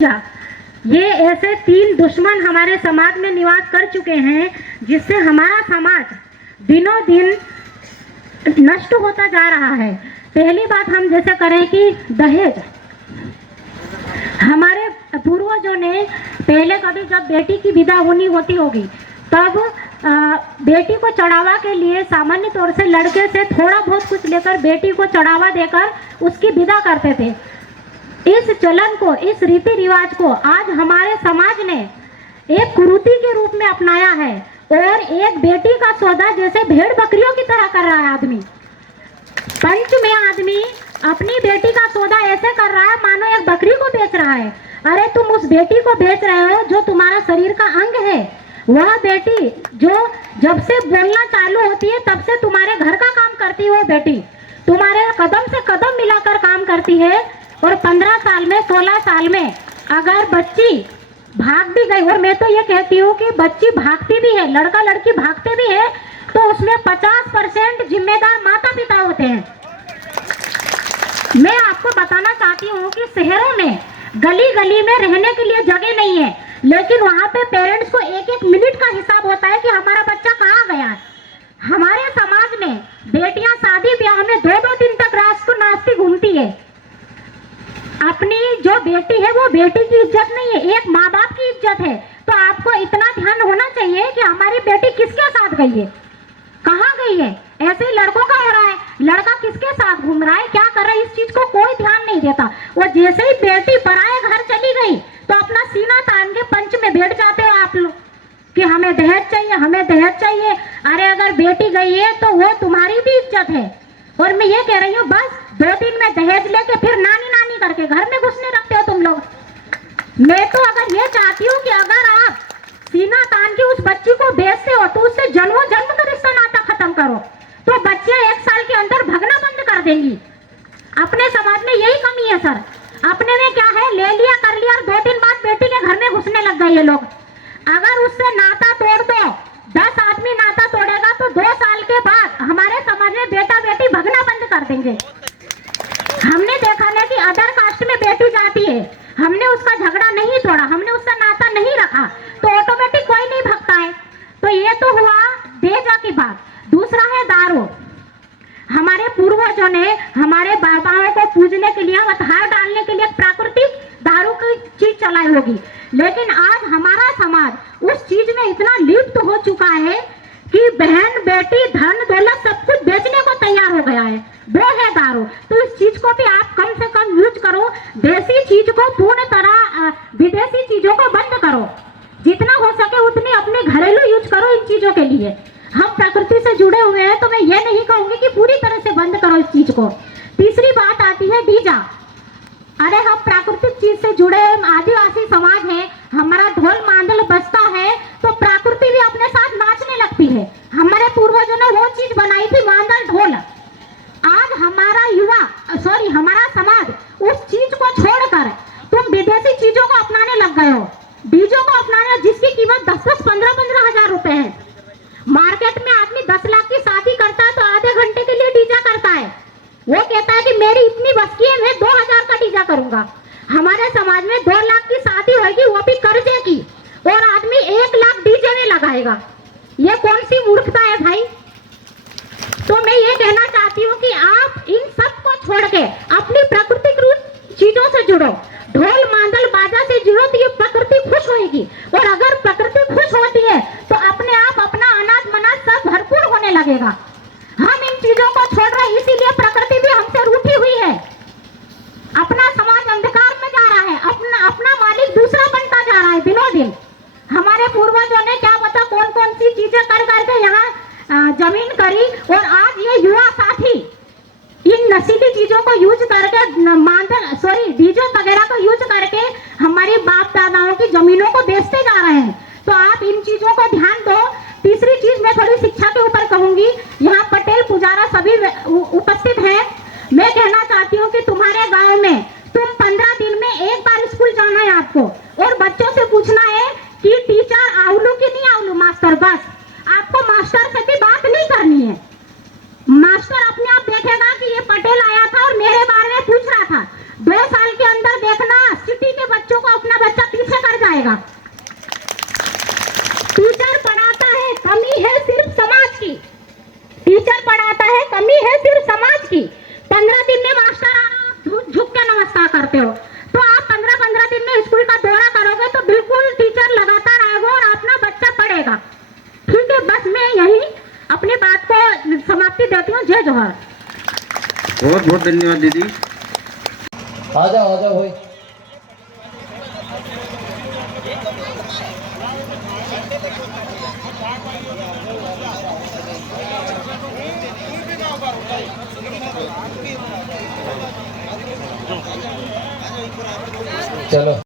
ये ऐसे तीन दुश्मन हमारे समाज में निवास कर चुके हैं जिससे हमारा समाज दिनों दिन नष्ट होता जा रहा है। पहली बात हम जैसे करें कि दहेज। हमारे पूर्वजों ने पहले कभी जब बेटी की विदा होनी होती होगी तब बेटी को चढ़ावा के लिए सामान्य तौर से लड़के से थोड़ा बहुत कुछ लेकर बेटी को चढ़ावा देकर उसकी विदा करते थे। इस चलन को, इस रीति रिवाज को आज हमारे समाज ने एक कुरीति के रूप में अपनाया है और एक बेटी का सौदा जैसे भेड़ बकरियों की तरह कर रहा है। आदमी पंच में आदमी अपनी बेटी का सौदा ऐसे कर रहा है मानो एक बकरी को बेच रहा है। अरे तुम उस बेटी को बेच रहे हो जो तुम्हारा शरीर का अंग है। वह बेटी जो जब से बोलना चालू होती है तब से तुम्हारे घर का काम करती है। वो बेटी तुम्हारे कदम से कदम मिलाकर काम करती है और 15 साल में 16 साल में अगर बच्ची भाग भी गई, और मैं तो ये कहती हूँ कि बच्ची भागती भी है, लड़का लड़की भागते भी है, तो उसमें 50% जिम्मेदार माता पिता होते हैं। मैं आपको बताना चाहती हूँ कि शहरों में गली गली में रहने के लिए जगह नहीं है, लेकिन वहाँ पे पेरेंट्स को एक एक मिनट का हिसाब होता है कि हमारा बच्चा कहाँ गया है। हमारे समाज में बेटियां शादी ब्याह में 2-2 दिन तक रात को नाचती घूमती है। अपनी जो बेटी है वो बेटी की इज्जत नहीं है, एक माँ बाप की इज्जत है। तो आपको इतना ध्यान होना चाहिए कि हमारी बेटी किसके साथ गई है, कहाँ गई है। ऐसे ही लड़कों का हो रहा है, लड़का किसके साथ घूम रहा है, क्या कर रहा है, इस चीज को कोई ध्यान नहीं देता। वो जैसे ही बेटी पराए घर चली गई तो अपना सीना तान के पंच में बैठ जाते हो आप लोग कि हमें दहेज चाहिए, हमें दहेज चाहिए। अरे अगर बेटी गई है तो वो तुम्हारी भी इज्जत है। और मैं ये कह रही हूँ बस 2 दिन में दहेज लेके फिर नानी नानी करके घर में घुसने रखते हो तुम लोग। मैं तो अगर ये चाहती हूँ कि अगर आप सीना तान के उस बच्ची को बेचते हो तो उससे जन्मों जन्म का रिश्ता नाता खत्म करो, तो बच्चियां 1 साल के अंदर भगना बंद कर देंगी। अपने समाज में यही कमी है सर। अपने में क्या है, ले लिया कर लिया और 2 दिन बाद बेटी के घर में घुसने लग गए ये लोग। अगर उससे नाता तोड़ दो, 10 आदमी नाता तोड़ेगा तो 2 साल के बाद हमारे समाज में बेटा बेटी भगना बंद कर देंगे। हमने देखा ना कि अदर कास्ट में बेटी जाती है, हमने उसका झगड़ा नहीं तोड़ा, हमने उसका नाता नहीं रखा, तो ऑटोमेटिक कोई नहीं भगता है। तो ये तो हुआ बेजा की बात। दूसरा है दारू। हमारे पूर्वजों ने हमारे बाबाओं को पूजने के लिए, हथियार डालने के लिए प्राकृतिक दारू की चीज चलाई होगी, लेकिन आज हमारा समाज उस चीज में इतना लिप्त हो चुका है कि बहन बेटी धन दौलत सब कुछ बेचने को तैयार हो गया है, वो है दारू। तो इस चीज को भी आप कम से कम यूज करो, देसी चीज को पूर्ण तरह विदेशी चीजों को बंद करो। जितना हो सके उतनी अपने घरेलू यूज करो इन चीजों के लिए। हम प्रकृति से जुड़े हुए हैं तो मैं ये नहीं कहूंगी कि पूरी तरह से बंद करो इस चीज को। तीसरी बात आती है डीजा। अरे हम प्राकृतिक चीज से जुड़े आदिवासी समाज है, हमारा ढोल मांदल बजता है तो प्रकृति भी अपने साथ नाचने लगती है। हमारे पूर्वजों ने वो चीज बनाई थी मांदल ढोल। आज हमारा समाज उस चीज को छोड़कर तुम विदेशी चीजों को अपनाने लग गए हो, डीजों को अपनाने, जिसकी कीमत 10-10, 15-15 हजार रुपए है। मार्केट में आदमी 10 लाख की शादी करता है तो आधे घंटे के लिए डीजा करता है। वो कहता है कि मेरी इतनी बस की है, मैं 2000 का डीजा करूंगा। हमारे समाज में 2 लाख की शादी होगी, वो भी कर्जे की, और आदमी 1 लाख डीजे में लगाएगा। ये कौन सी मूर्खता है भाई। तो मैं ये कहना चाहती हूँ कि आप इन सब को छोड़ के अपनी प्राकृतिक रूप चीजों से जुड़ो, ढोल मांदल बाजा से जुड़ो, तो ये प्रकृति खुश होगी। और अगर प्रकृति खुश होती है तो अपने आप अपना अनाज मनाज सब भरपूर होने लगेगा। हम इन चीजों को छोड़ रहे हैं, इसीलिए प्रकृति भी हमसे रूठी हुई है। अपना समाज अंधकार में जा रहा है, अपना मालिक दूसरा बनता जा रहा है दिनों दिन। हमारे पूर्वजों ने क्या पता कौन कौन सी चीजें कर करके यहाँ जमीन करी, और आज ये युवा साथी इन नशीली चीजों को यूज करके डीजे वगैरह को यूज करके हमारे बाप दादाओं की जमीनों को बेचते जा रहे हैं। तो आप इन चीजों को ध्यान दो। तीसरी चीज मैं थोड़ी शिक्षा के ऊपर कहूंगी। यहाँ पटेल पुजारा सभी उपस्थित हैं। मैं कहना चाहती हूँ कि तुम्हारे गांव में तुम 15 दिन में एक बार स्कूल जाना है आपको, और बच्चों से पूछना है कि टीचर आवलू कि नहीं आवलू, मास्टर। बस आपको मास्टर से भी बात नहीं करनी है। मास्टर अपने आप देखेगा कि ये पटेल आया था और मेरे बारे में पूछ रहा था। 2 साल के अंदर देखना सिटी के बच्चों को अपना मास्टर आ रहा हो, झुक के नमस्कार करते हो। तो आप 15-15 दिन में स्कूल का दौरा करोगे तो बिल्कुल टीचर लगातार आएगा और अपना बच्चा पढ़ेगा। ठीक है, बस मैं यही अपनी बात को समाप्ति देती हूँ। जय जोहर। बहुत बहुत धन्यवाद दीदी। आ जाओ भाई। चलो।